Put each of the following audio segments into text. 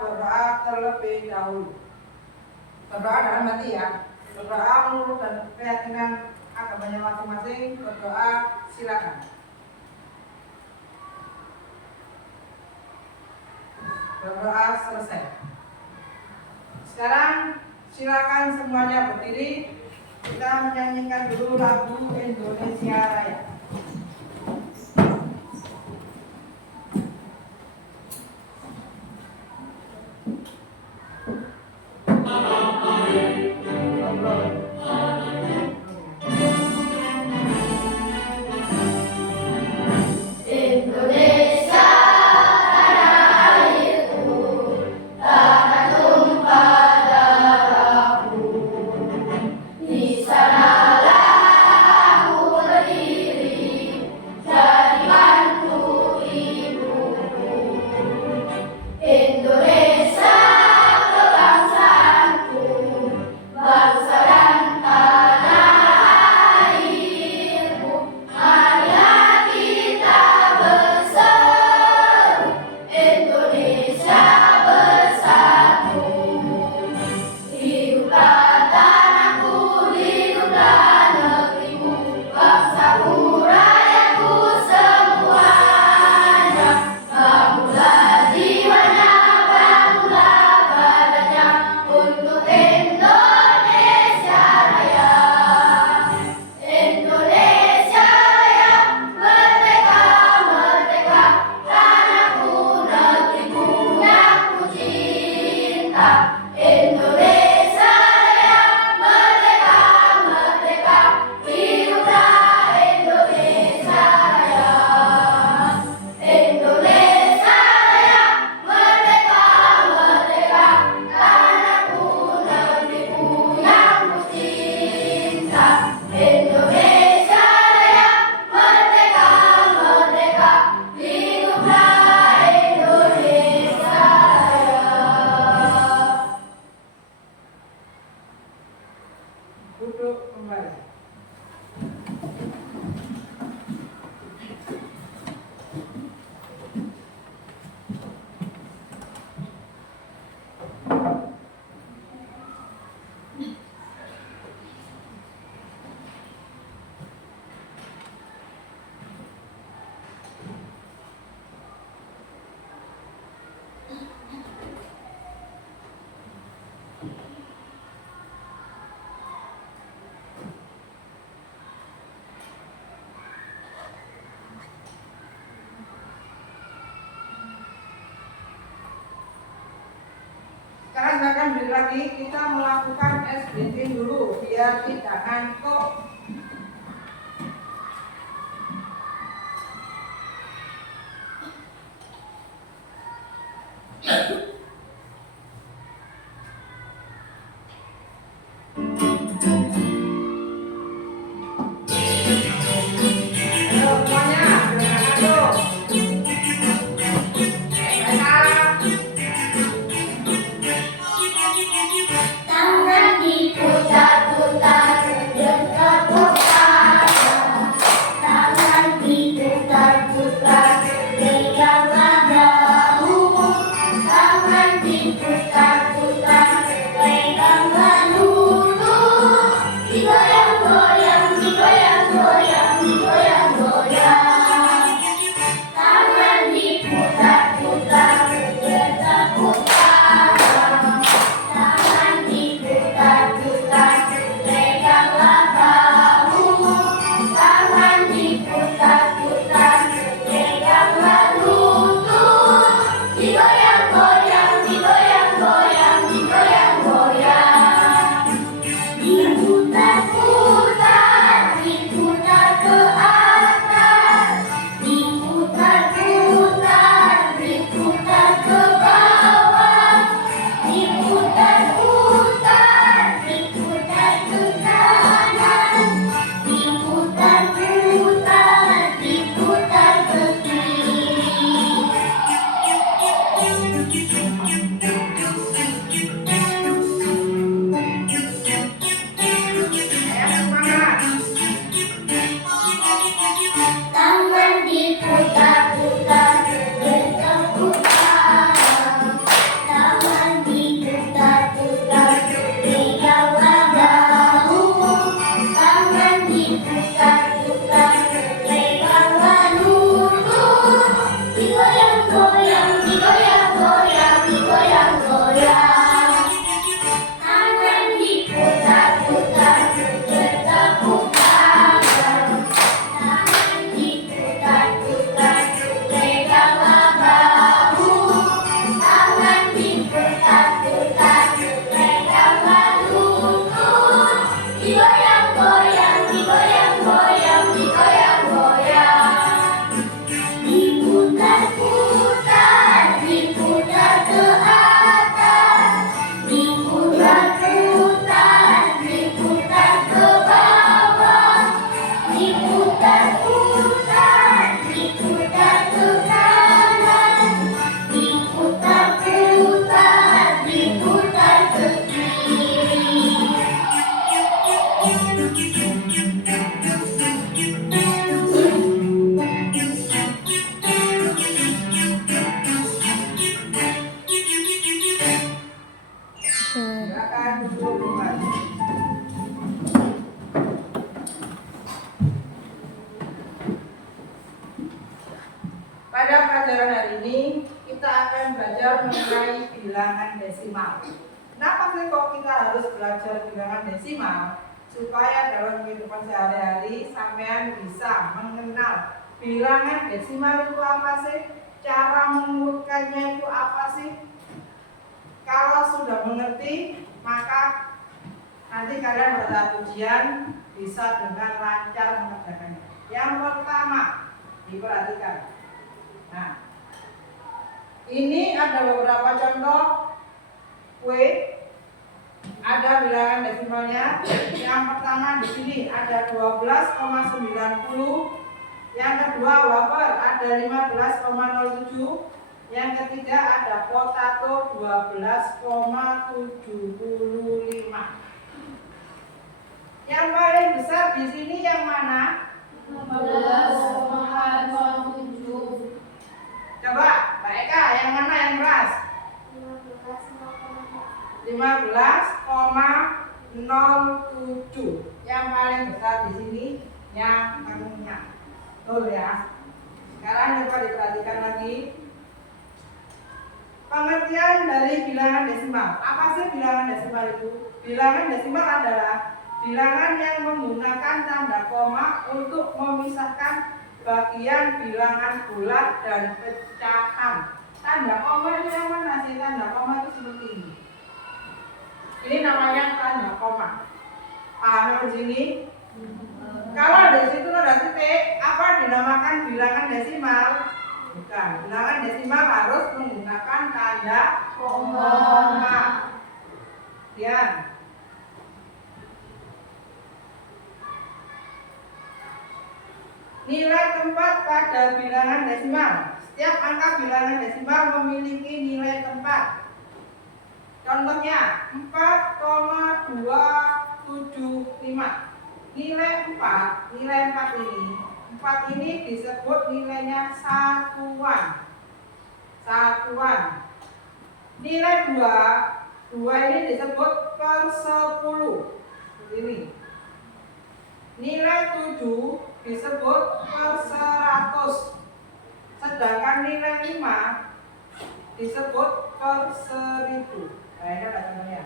berdoa terlebih dahulu. Berdoa dalam hati ya. Berdoa menurut dan keyakinan agamanya masing-masing. Berdoa silakan. Berdoa selesai. Sekarang silakan semuanya berdiri. Kita menyanyikan dulu lagu Indonesia Raya. Duduk kembali. Sekarang silakan berdiri lagi, kita melakukan SBT dulu biar tidak ngantuk. Digoyang-goyang, digoyang bilangan desimal. Kenapa sih kok kita harus belajar bilangan desimal? Supaya dalam kehidupan sehari-hari sampean bisa mengenal bilangan desimal itu apa sih? Cara mengurutkannya itu apa sih? Kalau sudah mengerti, maka nanti kalian pada saat ujian bisa dengan lancar mengerjakannya. Yang pertama, diperhatikan. Nah, ini ada beberapa contoh kue. Ada bilangan desimalnya. Yang pertama di sini ada 12,90. Yang kedua wafer ada 15,07. Yang ketiga ada potato 12,75. Yang paling besar di sini yang mana? 15,07. Coba, Mbak Eka, yang mana yang keras? 15,07. Yang paling besar di sini yang tengahnya. Betul ya. Sekarang coba diperhatikan lagi. Pengertian dari bilangan desimal. Apa sih bilangan desimal itu? Bilangan desimal adalah bilangan yang menggunakan tanda koma untuk memisahkan bagian bilangan bulat dan pecahan. Tanda koma itu yang mana sih? Tanda koma itu seperti ini. Ini namanya tanda koma. Paham di sini? Kalau di situ ada titik, apa dinamakan bilangan desimal? Bukan. Bilangan desimal harus menggunakan tanda koma. Ya. Nilai tempat pada bilangan desimal. Setiap angka bilangan desimal memiliki nilai tempat. Contohnya 4,275. Nilai 4 ini. 4 ini disebut nilainya satuan. Nilai 2 ini disebut per 10. Seperti ini. Nilai 7 disebut per 100. Sedangkan nilai 5 disebut per 1000. Kayaknya ada contohnya.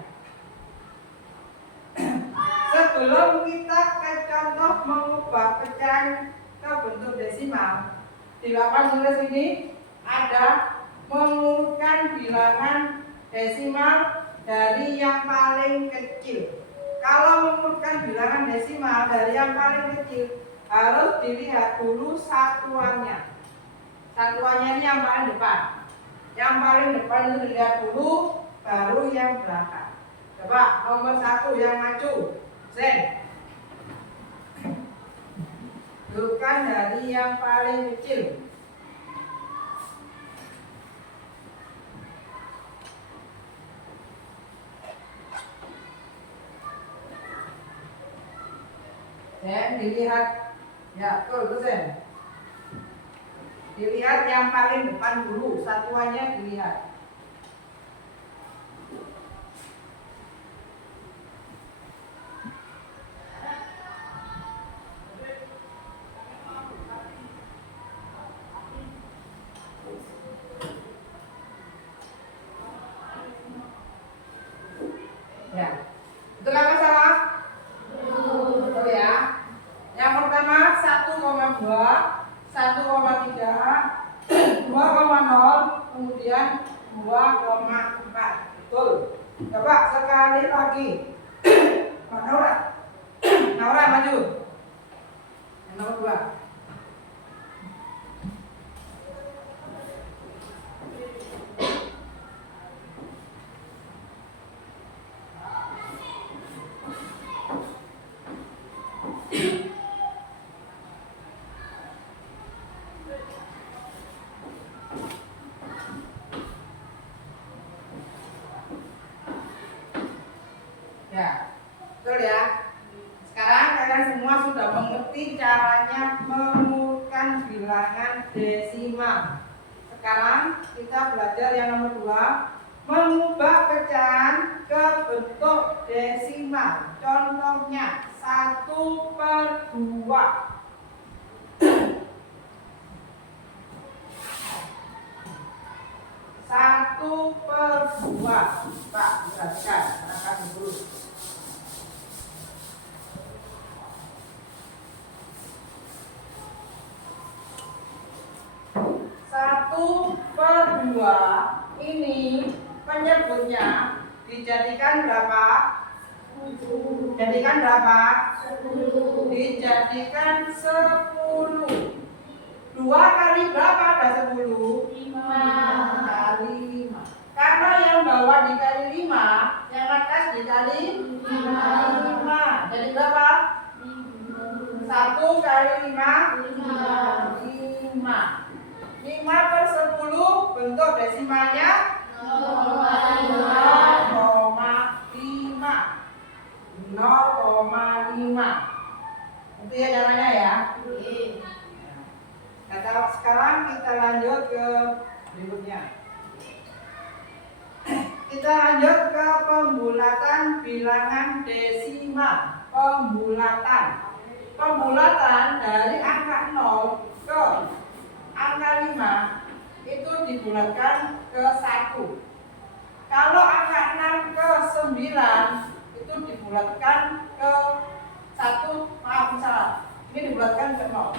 Sebelum kita ke contoh mengubah pecahan ke bentuk desimal, di papan tulis ini ada mengurutkan bilangan desimal dari yang paling kecil. Kalau mengurutkan bilangan desimal dari yang paling kecil, harus dilihat dulu satuannya. Satuannya ini yang paling depan. Yang paling depan itu dilihat dulu, baru yang belakang. Coba nomor 1 yang maju. Sen. Bukan dari yang paling kecil. Sen dilihat. Ya, betul Sen. Dilihat yang paling depan dulu, satuannya dilihat. Ya, betul apa salah? Betul ya. Yang pertama 1,2, 1,3, 2,0, kemudian 2,4. Betul. Coba sekali lagi. Pak Naura. Naura maju. Yang nomor 2. Ya, betul ya. Sekarang kalian semua sudah mengerti caranya mengurutkan bilangan desimal. Sekarang kita belajar yang nomor 2, mengubah pecahan ke bentuk desimal. Contohnya 1/2. 1/2. Pak, perhatikan, akan dulu. 1/2 ini penyebutnya dijadikan berapa? Jadikan berapa? 10. Dijadikan 10. 2 kali berapa ada 10? 5. Kali 5. Karena yang bawah dikali 5, yang atas dikali 5. Jadi berapa? 1 kali 5? 5. 5/10 bentuk desimalnya 0,5. 0,5. Itu ya caranya ya. Nah, sekarang kita lanjut ke berikutnya. Kita lanjut ke pembulatan bilangan desimal. Pembulatan dari angka 0 ke angka 5 itu dibulatkan ke 1. Kalau angka 6 ke 9 itu dibulatkan ke 1, maaf salah. Ini dibulatkan ke 0.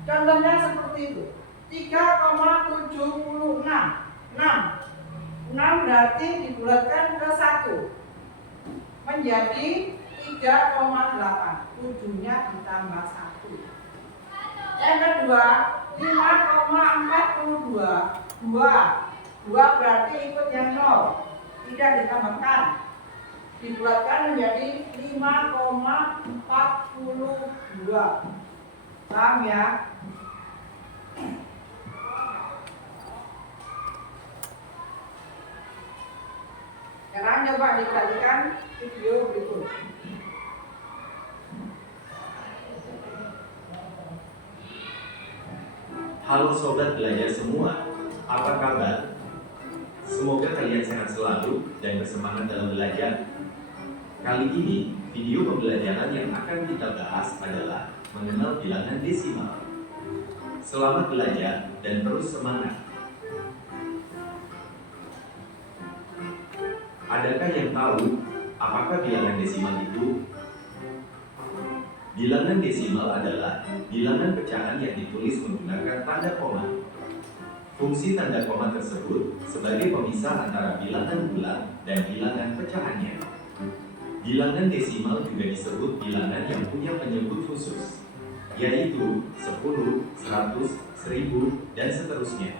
Contohnya seperti itu. 3,76. 6 berarti dibulatkan ke 1 menjadi 3,8. 7-nya ditambah 1. Yang kedua, 5,42. 2 berarti ikut yang 0, tidak ditambahkan, dibulatkan menjadi 5,42. Paham ya? Sekarang coba diperhatikan video berikut. Halo sobat belajar semua, apa kabar? Semoga kalian sehat selalu dan bersemangat dalam belajar. Kali ini, video pembelajaran yang akan kita bahas adalah mengenal bilangan desimal. Selamat belajar dan terus semangat. Adakah yang tahu apakah bilangan desimal itu? Bilangan desimal adalah bilangan pecahan yang ditulis menggunakan tanda koma. Fungsi tanda koma tersebut sebagai pemisah antara bilangan bulat dan bilangan pecahannya. Bilangan desimal juga disebut bilangan yang punya penyebut khusus, yaitu 10, 100, 1000, dan seterusnya.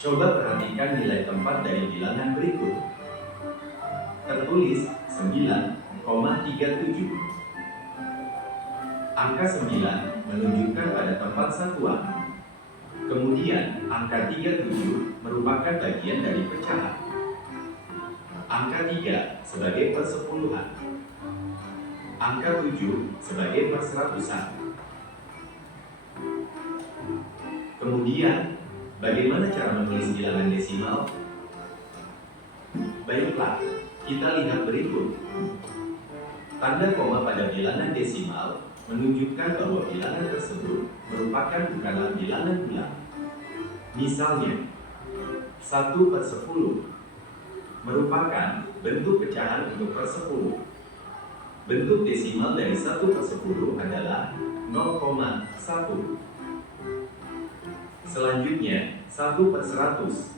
Coba perhatikan nilai tempat dari bilangan berikut. Tertulis 9,37. Angka 9 menunjukkan pada tempat satuan. Kemudian, angka 37 merupakan bagian dari pecahan. Angka 3 sebagai persepuluhan. Angka 7 sebagai perseratusan. Kemudian, bagaimana cara menulis bilangan desimal? Baiklah, kita lihat berikut. Tanda koma pada bilangan desimal menunjukkan bahwa bilangan tersebut merupakan bukanlah bilangan bulat. Misalnya, 1/10 merupakan bentuk pecahan untuk per 10. Bentuk desimal dari 1/10 adalah 0,1. Selanjutnya, 1/100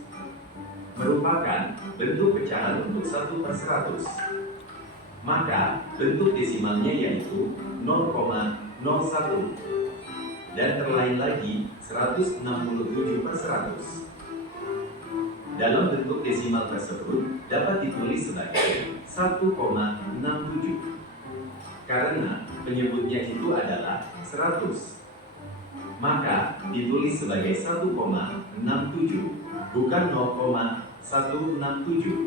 merupakan bentuk pecahan untuk 1/100. Maka, bentuk desimalnya yaitu 0,01. Dan terlain lagi, 167/100. Dalam bentuk desimal tersebut dapat ditulis sebagai 1,67. Karena penyebutnya itu adalah 100. Maka ditulis sebagai 1,67, bukan 0,167.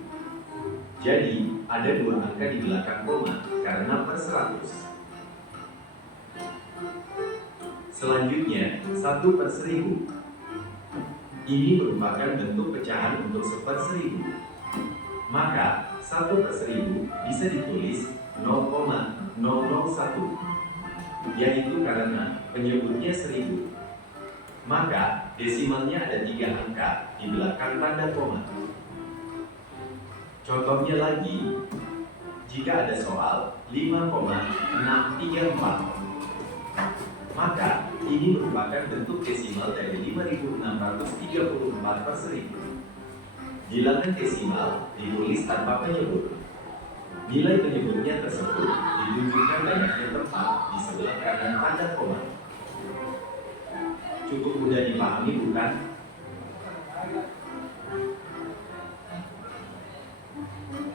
Jadi, ada dua angka di belakang koma karena per 100. Selanjutnya, 1/1000. Ini merupakan bentuk pecahan untuk 1/1000. Maka, 1/1000 bisa ditulis 0,001. yaitu karena penyebutnya 1000. Maka desimalnya ada 3 angka di belakang tanda koma. Contohnya lagi, jika ada soal 5,634, maka ini merupakan bentuk desimal dari 5634 per 1000. Bilangan desimal ditulis tanpa penyebut. Nilai penyebutnya tersebut ditunjukkan banyaknya tempat di sebelah kanan tanda koma. Cukup mudah dipahami, bukan?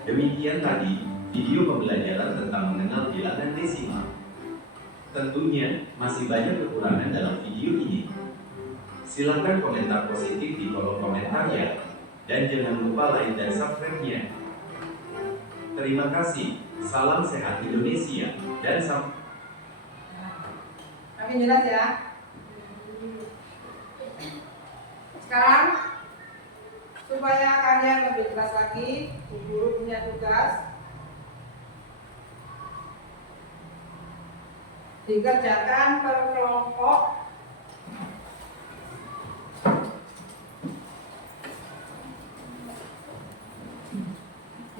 Demikian tadi video pembelajaran tentang mengenal bilangan desimal. Tentunya masih banyak kekurangan dalam video ini. Silakan komentar positif di kolom komentar ya. Dan jangan lupa like dan subscribe-nya. Terima kasih. Salam sehat Indonesia dan Kami jelas ya. Sekarang supaya kalian lebih jelas lagi, guru punya tugas dikerjakan per kelompok.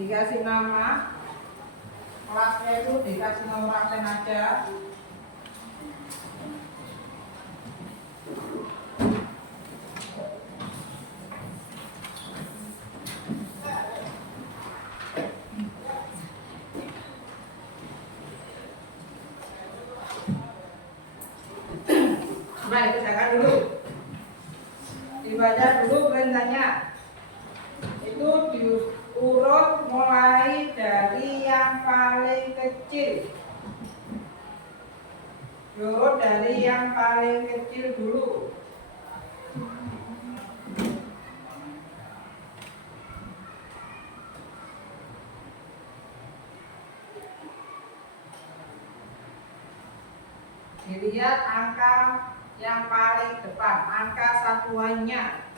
Dikasih nama, kelasnya itu dikasih nomor absen aja. Coba dikerjakan dulu, dibaca dulu perintahnya. Itu diurut mulai dari yang paling kecil. Diurut dari yang paling kecil dulu. Dilihat angka yang paling depan, angka satuannya.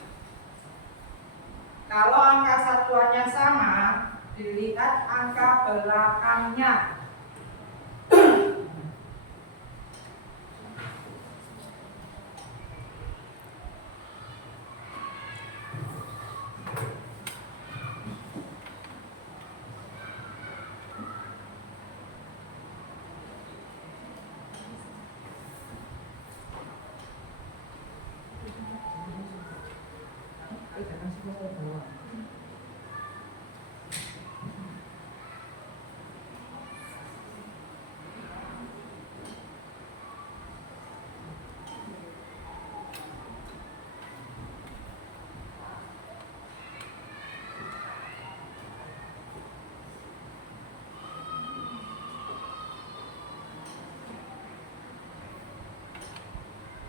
Kalau angka satuannya sama, dilihat angka belakangnya.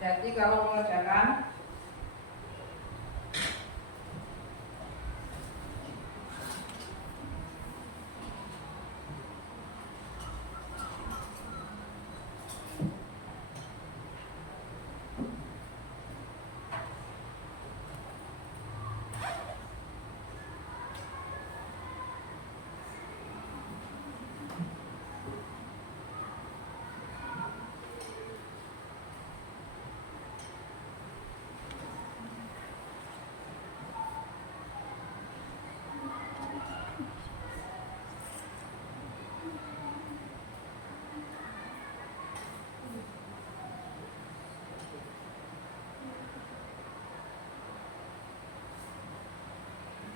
Jadi kalau mengerjakan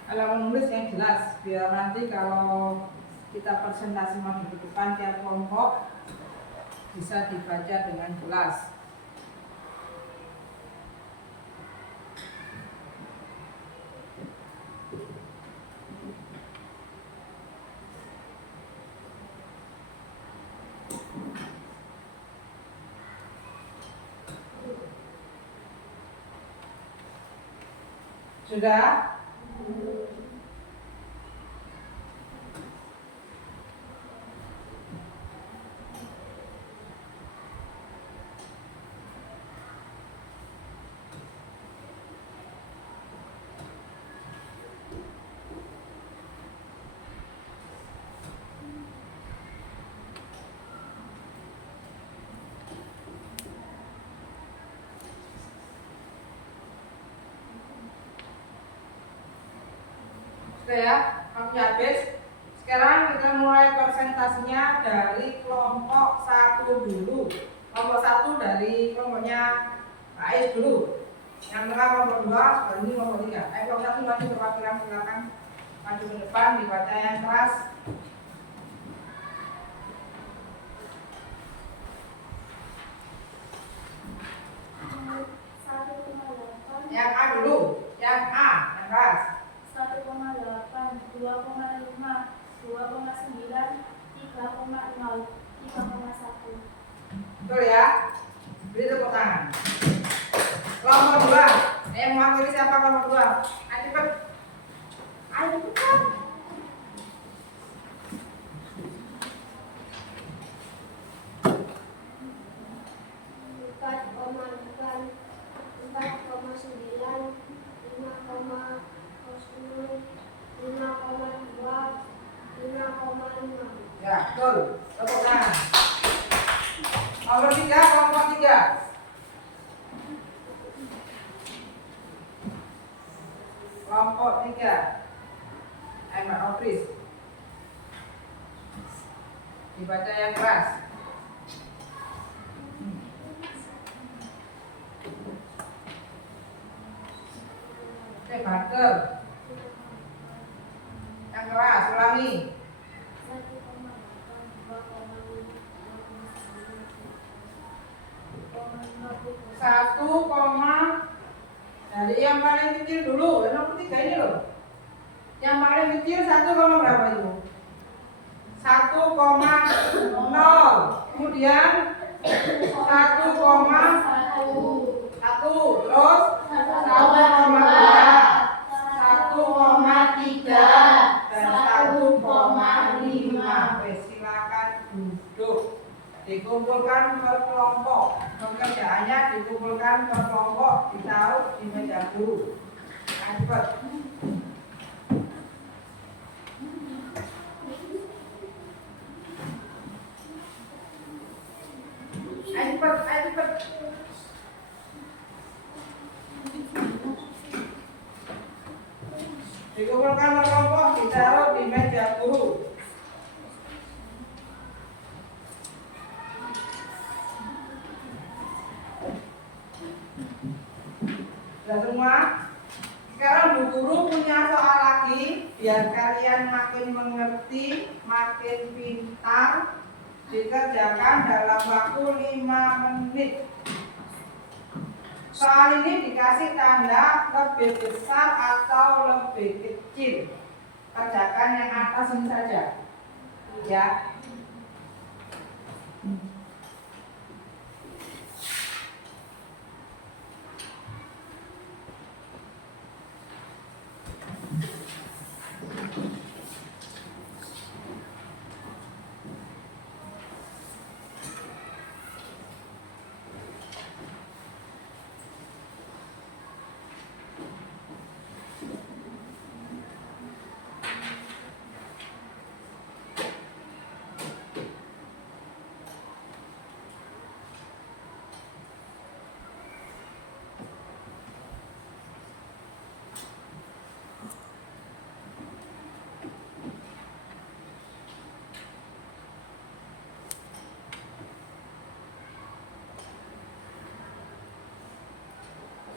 kalau menulis yang jelas, biar nanti kalau kita presentasi minggu depan tiap kelompok bisa dibaca dengan jelas. Sudah? Oke ya, waktunya habis. Sekarang kita mulai presentasinya dari kelompok 1 dulu. Kelompok 1 dari kelompoknya Pak Ais dulu. Yang tengah kelompok 2, sekarang ini kelompok 3. Kelompok 1 maju perwakilan, silakan maju ke depan, dibaca yang keras. Yang A dulu, yang A, yang keras. 1,8, 2,5, 2,9, 3,0, 3,1. Betul ya? Beri tepuk tangan. Kelompok 2, yang mewakili siapa kelompok 2? Ayo cepet. Ayo cepat. Ya, betul. Tepuk tangan. Nomor 3, kelompok 3. Kelompok 3. Mbak Opris. Dibaca yang keras. Oke, Bater. Yang keras, ulangi. 1, dari yang paling kecil dulu, yang nomor 3 ini loh. Yang paling kecil 1, berapa itu? 1,0. Kemudian 1,1, terus 1,2, 1,3, dan 1,5. Silakan duduk. Dikumpulkan per kelompok. Pekerjaannya dikumpulkan per kelompok, ditaruh di meja guru. Nah, cepat. Ayo cepat. Dikumpulkan per kelompok, ditaruh di meja guru. Sudah semua? Sekarang Bu Guru punya soal lagi, biar kalian makin mengerti, makin pintar. Dikerjakan dalam waktu 5 menit. Soal ini dikasih tanda lebih besar atau lebih kecil. Kerjakan yang atas ini saja. Ya.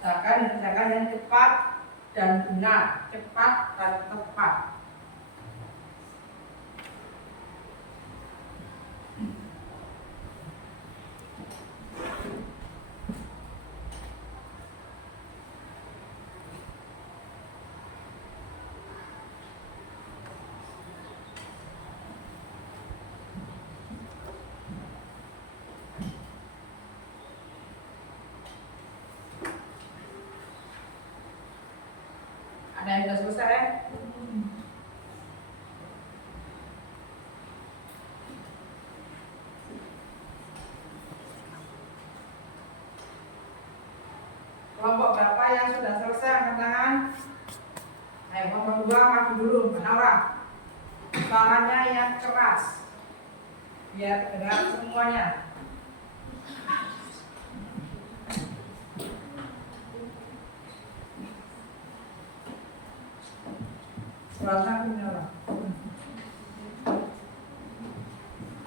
Kerjakan yang cepat dan benar, cepat dan tepat. Ada yang sudah selesai? Kelompok berapa yang sudah selesai angkat tangan? Ayo kelompok 2 maju dulu, Naura. Suaranya yang keras, biar terdengar semuanya. Suratnya punya orang.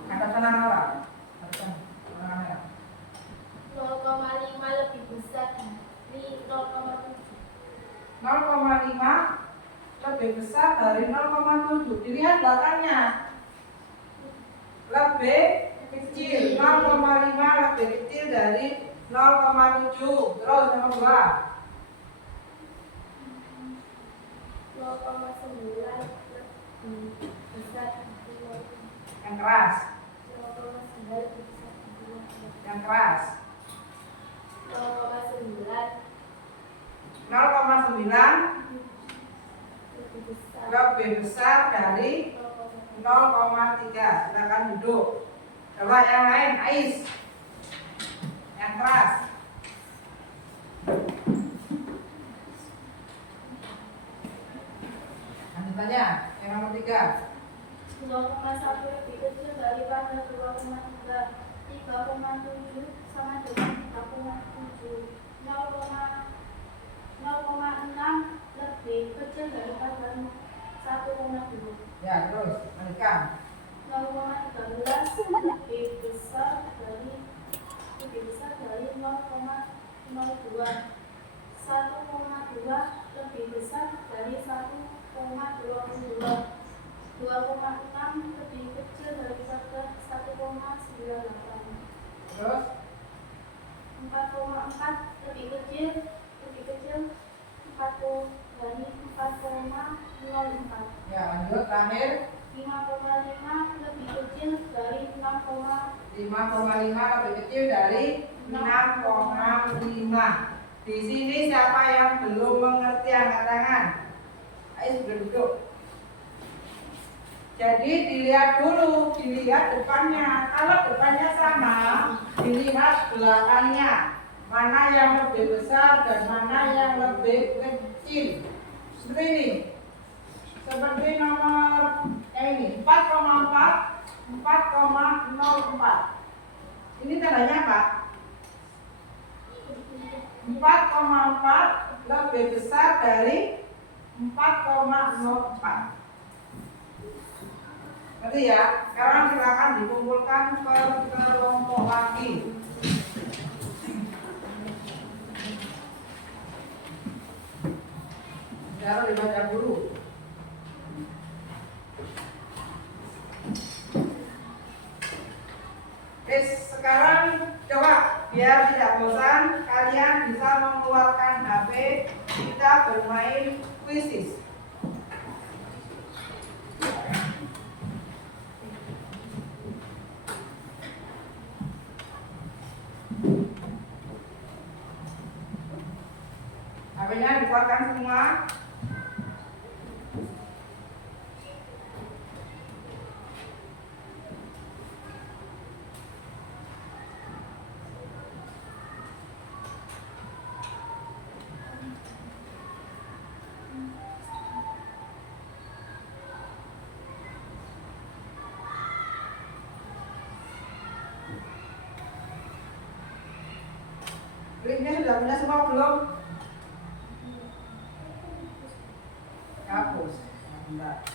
Ada kanan orang. Ada kanan. Kanan merah. 0,5 lebih besar dari 0,7. 0,5 lebih besar dari 0,7. Dilihat belakangnya. Lebih kecil. 0,5 lebih kecil dari 0,7. Terus nomor 2. 0,9 lebih besar dari 0,7. Yang keras. 0,9 lebih besar dari 0,7. Yang keras. 0,9 lebih besar dari 0,3. Silakan duduk. Coba yang lain, Ais. Yang keras. Lanjutannya, yang nomor 3. 0,1 lebih kecil daripada 2,3. 3,7 sama dengan 3,7. 0,6 lebih kecil daripada 1,2. Ya, terus lanjutkan. 0,13 lebih besar dari 0,02. 1,2 lebih besar dari 1,22. 2,6 lebih kecil daripada 1,98. Terus 4,4 lebih kecil dari 4,04. ya, lanjut terakhir. 5,5 lebih kecil dari 6,5. 5,5 lebih kecil dari 6,5. Di sini siapa yang belum mengerti angkat tangan? Ayo sudah duduk. Jadi dilihat dulu, dilihat depannya. Kalau depannya sama, dilihat belakangnya. Mana yang lebih besar dan mana yang lebih kecil. Seperti ini. Seperti nomor ini 4,4, 4,04. Ini tandanya apa? 4,4 lebih besar dari 4,04. Berarti ya, sekarang silakan dikumpulkan ke kelompok lagi. Harus dibaca dulu. Sekarang coba biar tidak bosan, kalian bisa mengeluarkan HP, kita bermain kuisis. HP-nya dikeluarkan semua. Linknya sudah punya semua belum? Hapus. Bentar.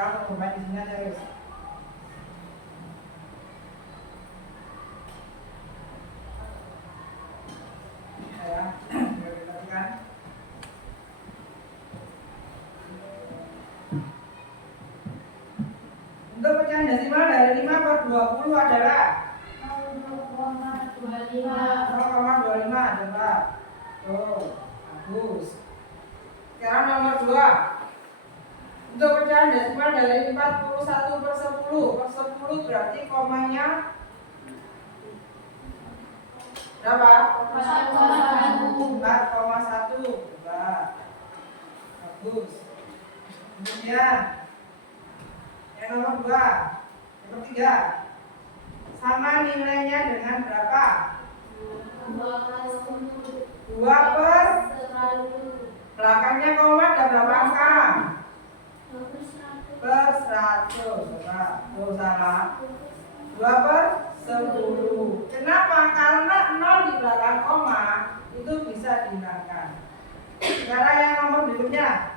Sekarang mau bermain di sini aja guys. Ya, sudah diperhatikan. Untuk pecahan desimal dari 5 per 20 adalah 0,25 coba. Tuh, bagus. Sekarang nomor 2. Untuk pecahan desimal dari 41 per 10 per 10 berarti komanya berapa? 4,1. Coba. Bagus. Kemudian yang nomor 2, yang ketiga, sama nilainya dengan berapa? 2 per belakangnya koma ada berapa angka? Per 100. Coba, oh salah. 2 per 10. Kenapa? Karena 0 di belakang koma itu bisa dihilangkan. Sekarang yang nomor berikutnya.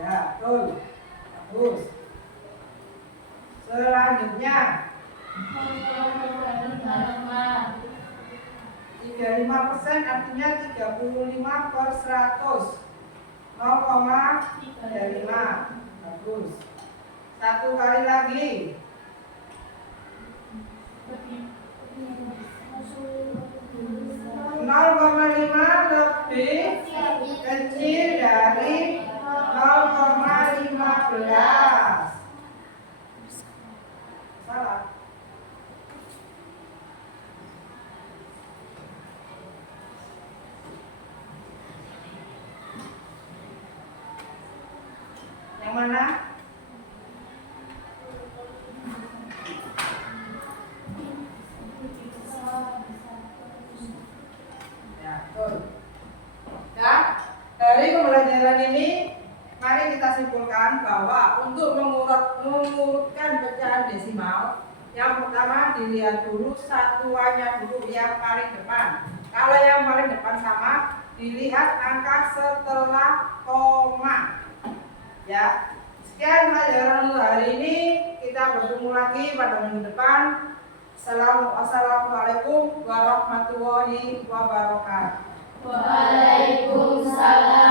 Ya, betul. Bagus. Selanjutnya 35% artinya 35 per 100. 0,35. Bagus. Satu kali lagi. 0,5 lebih kecil dari 0,15. Salah. Yang mana? Ya, betul. Ya, dari pembelajaran ini mari kita simpulkan bahwa untuk mengurutkan pecahan desimal, yang pertama dilihat dulu satuannya dulu yang paling depan. Kalau yang paling depan sama, dilihat angka setelah koma. Ya, sekian pelajaran untuk hari ini. Kita bertemu lagi pada minggu depan. Assalamualaikum warahmatullahi wabarakatuh. Waalaikumsalam.